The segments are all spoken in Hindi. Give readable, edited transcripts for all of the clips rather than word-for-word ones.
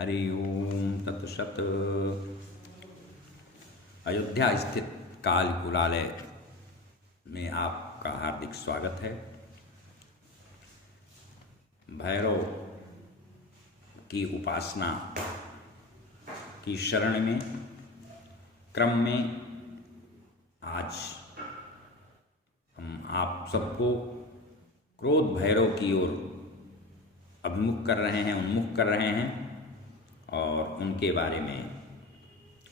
हरि ओम तत्सत। अयोध्या स्थित काल कुलालय में आपका हार्दिक स्वागत है। भैरव की उपासना की शरण में क्रम में आज हम आप सबको क्रोध भैरव की ओर अभिमुख कर रहे हैं, उन्मुख कर रहे हैं और उनके बारे में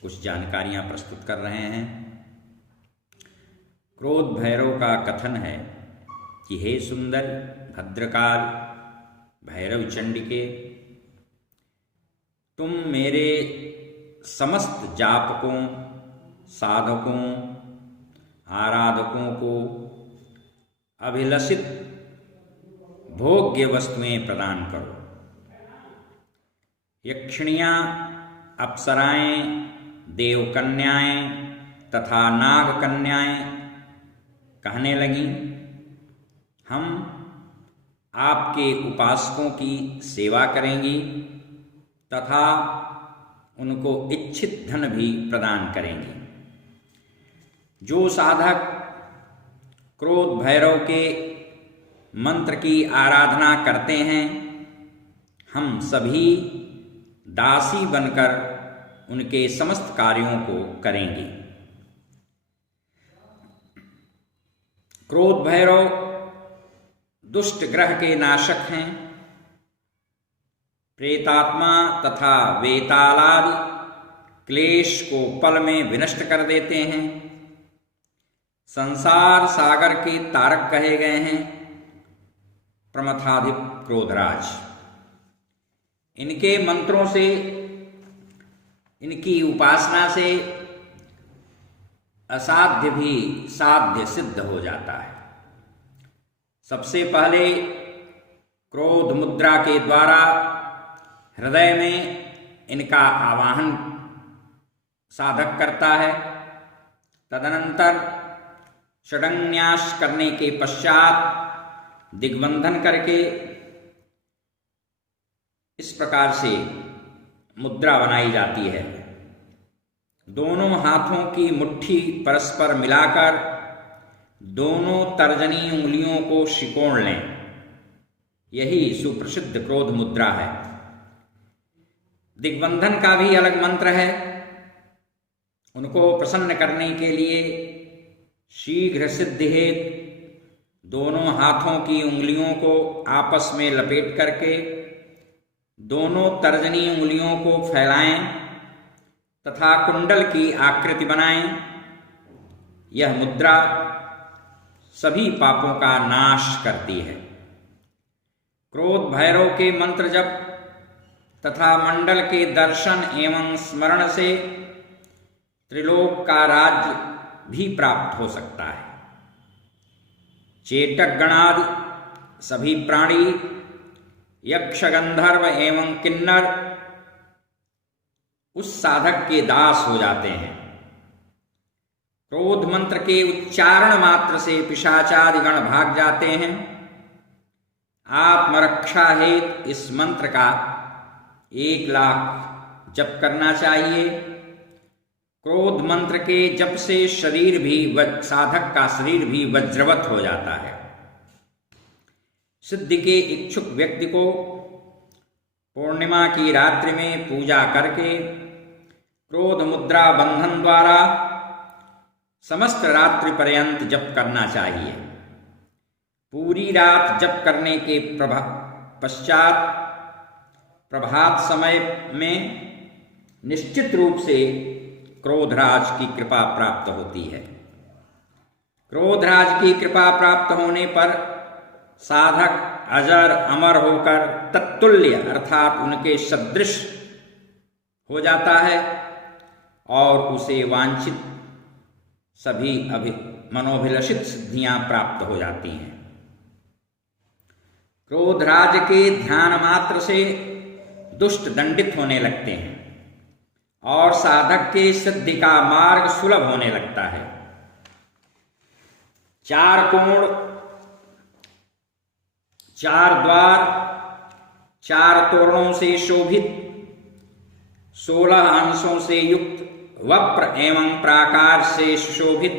कुछ जानकारियां प्रस्तुत कर रहे हैं। क्रोध भैरव का कथन है कि हे सुंदर भद्रकाल भैरव चंडिके, तुम मेरे समस्त जापकों, साधकों, आराधकों को अभिलषित भोग्य वस्तुएं प्रदान करो। यक्षिणियाँ, अप्सराएं, देवकन्याएं तथा नाग कन्याएं कहने लगीं, हम आपके उपासकों की सेवा करेंगी तथा उनको इच्छित धन भी प्रदान करेंगी। जो साधक क्रोध भैरव के मंत्र की आराधना करते हैं, हम सभी दासी बनकर उनके समस्त कार्यों को करेंगे। क्रोध भैरव दुष्ट ग्रह के नाशक हैं। प्रेतात्मा तथा वेतालादि क्लेश को पल में विनष्ट कर देते हैं। संसार सागर के तारक कहे गए हैं प्रमथाधिप क्रोधराज। इनके मंत्रों से, इनकी उपासना से असाध्य भी साध्य सिद्ध हो जाता है। सबसे पहले क्रोध मुद्रा के द्वारा हृदय में इनका आवाहन साधक करता है। तदनंतर षडन्यास करने के पश्चात दिग्बंधन करके इस प्रकार से मुद्रा बनाई जाती है। दोनों हाथों की मुट्ठी परस्पर मिलाकर दोनों तर्जनी उंगलियों को सिकोड़ लें। यही सुप्रसिद्ध क्रोध मुद्रा है। दिग्बंधन का भी अलग मंत्र है। उनको प्रसन्न करने के लिए शीघ्र सिद्धि हेतु दोनों हाथों की उंगलियों को आपस में लपेट करके दोनों तर्जनी उंगलियों को फैलाएं तथा कुंडल की आकृति बनाएं। यह मुद्रा सभी पापों का नाश करती है। क्रोध भैरव के मंत्र जप तथा मंडल के दर्शन एवं स्मरण से त्रिलोक का राज्य भी प्राप्त हो सकता है। चेटक गणादि सभी प्राणी, यक्ष, गंधर्व एवं किन्नर उस साधक के दास हो जाते हैं। क्रोध मंत्र के उच्चारण मात्र से पिशाचादि गण भाग जाते हैं। आत्मरक्षा हेतु इस मंत्र का 1,00,000 जप करना चाहिए। क्रोध मंत्र के जप से शरीर भी साधक का शरीर भी वज्रवत हो जाता है। सिद्धि के इच्छुक व्यक्ति को पूर्णिमा की रात्रि में पूजा करके क्रोध मुद्रा बंधन द्वारा समस्त रात्रि पर्यंत जप करना चाहिए। पूरी रात जप करने के पश्चात प्रभात समय में निश्चित रूप से क्रोधराज की कृपा प्राप्त होती है। क्रोधराज की कृपा प्राप्त होने पर साधक अजर अमर होकर तत्तुल्य अर्थात उनके सदृश हो जाता है और उसे वांछित सभी मनोभिलषित सिद्धियां प्राप्त हो जाती हैं। क्रोधराज के ध्यान मात्र से दुष्ट दंडित होने लगते हैं और साधक के सिद्धि का मार्ग सुलभ होने लगता है। 4 कोण, 4 द्वार, 4 तोरणों से शोभित 16 अंशों से युक्त वप्र एवं प्राकार से सुशोभित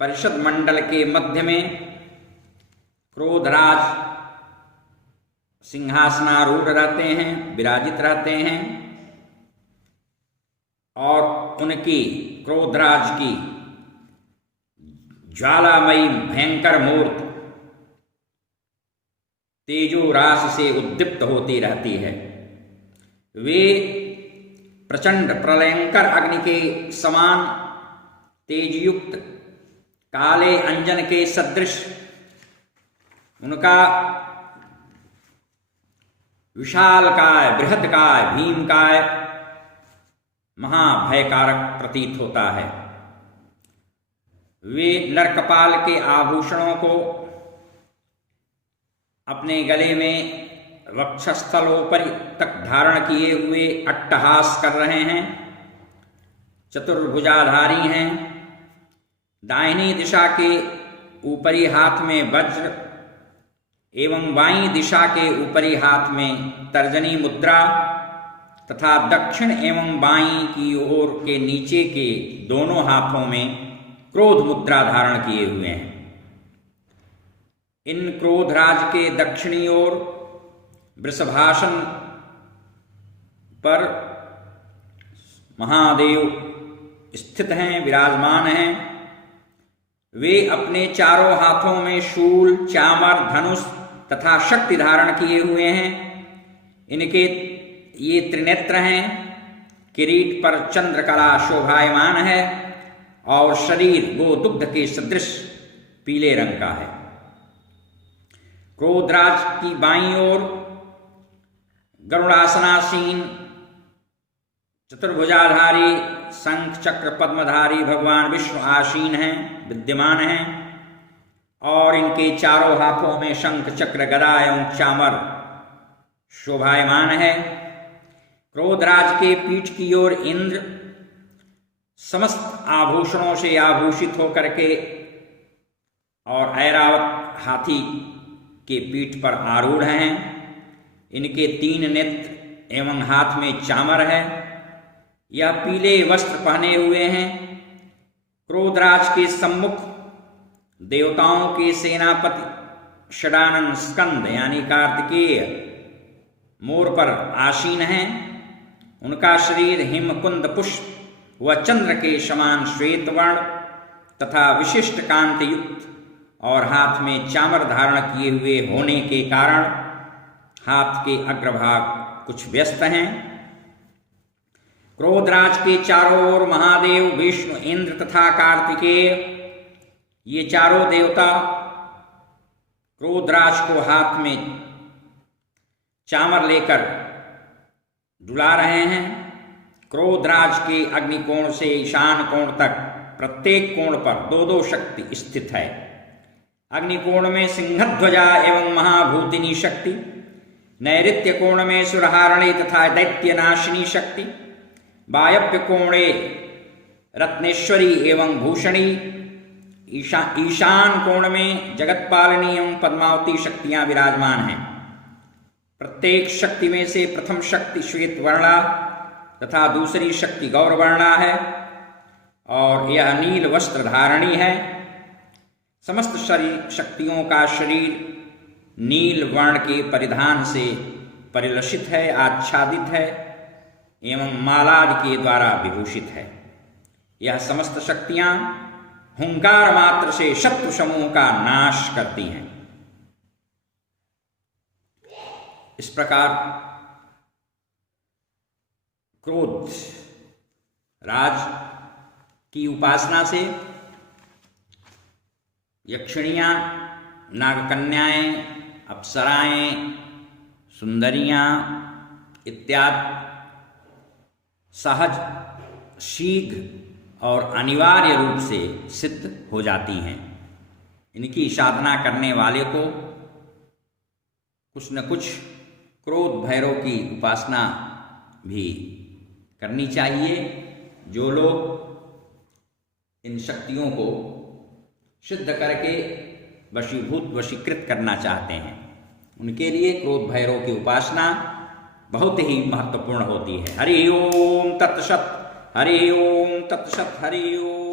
परिषद मंडल के मध्य में क्रोधराज सिंहासनारूढ़ रहते हैं, विराजित रहते हैं, और उनकी क्रोधराज की ज्वालामयी भयंकर मूर्ति तेजो रास से उद्दीप्त होती रहती है। वे प्रचंड प्रलयंकर अग्नि के समान तेजयुक्त काले अंजन के सदृश उनका विशालकाय, बृहत्काय, भीमकाय महाभयकारक प्रतीत होता है। वे नरकपाल के आभूषणों को अपने गले में वक्षस्थलोपरि तक धारण किए हुए अट्टहास कर रहे हैं, चतुर्भुजाधारी हैं। दाहिनी दिशा के ऊपरी हाथ में वज्र एवं बाईं दिशा के ऊपरी हाथ में तर्जनी मुद्रा तथा दक्षिण एवं बाईं की ओर के नीचे के दोनों हाथों में क्रोध मुद्रा धारण किए हुए हैं। इन क्रोधराज के दक्षिणी ओर वृषभासन पर महादेव स्थित हैं, विराजमान हैं। वे अपने चारों हाथों में शूल, चामर, धनुष तथा शक्ति धारण किए हुए हैं। इनके ये त्रिनेत्र हैं। किरीट पर चंद्रकला शोभायमान है और शरीर गोदुग्ध के सदृश पीले रंग का है। क्रोधराज की बाईं ओर गरुड़ासनासीन चतुर्भुजाधारी शंख चक्र पद्मधारी भगवान विष्णु आसीन हैं, विद्यमान हैं, और इनके चारों हाथों में शंख चक्र गदा एवं चामर शोभायमान है। क्रोधराज के पीठ की ओर इंद्र समस्त आभूषणों से आभूषित होकर के और ऐरावत हाथी के पीठ पर आरूढ़ हैं। इनके 3 नेत्र एवं हाथ में चामर है। यह पीले वस्त्र पहने हुए हैं। क्रोधराज के सम्मुख देवताओं के सेनापति षडानन स्कंद यानी कार्तिकेय मोर पर आसीन हैं। उनका शरीर हिमकुंद पुष्प व चंद्र के समान श्वेत वर्ण तथा विशिष्ट कांति युक्त और हाथ में चामर धारण किए हुए होने के कारण हाथ के अग्रभाग कुछ व्यस्त हैं। क्रोधराज के चारों ओर महादेव, विष्णु, इंद्र तथा कार्तिकेय ये चारों देवता क्रोधराज को हाथ में चामर लेकर डुला रहे हैं। क्रोधराज के अग्निकोण से ईशान कोण तक प्रत्येक कोण पर 2-2 शक्ति स्थित है। अग्निकोण में सिंहध्वजा एवं महाभूतिनी शक्ति, नैऋत्य कोण में सुरहारणी तथा दैत्यनाशिनी शक्ति, वायव्य कोणे रत्नेश्वरी एवं भूषणी, ईशान कोण में जगतपालिनी एवं पद्मावती शक्तियां विराजमान हैं। प्रत्येक शक्ति में से प्रथम शक्ति श्वेत वर्णा तथा दूसरी शक्ति गौरवर्णा है और यह नील वस्त्र धारणी है। समस्त शरीर शक्तियों का शरीर नील वर्ण के परिधान से परिलक्षित है, आच्छादित है एवं मालाद के द्वारा विभूषित है। यह समस्त शक्तियां हुंकार मात्र से शत्रु समूह का नाश करती हैं। इस प्रकार क्रोध राज की उपासना से यक्षिणियां, नागकन्याएं, अप्सराएं, सुंदरियां इत्यादि सहज, शीघ्र और अनिवार्य रूप से सिद्ध हो जाती हैं। इनकी साधना करने वाले को कुछ न कुछ क्रोध भैरव की उपासना भी करनी चाहिए। जो लोग इन शक्तियों को सिद्ध करके वशीभूत, वशीकृत करना चाहते हैं, उनके लिए क्रोध भैरव की उपासना बहुत ही महत्वपूर्ण होती है। हरि ओम तत्सत, हरि ओम तत्सत, हरि ओम।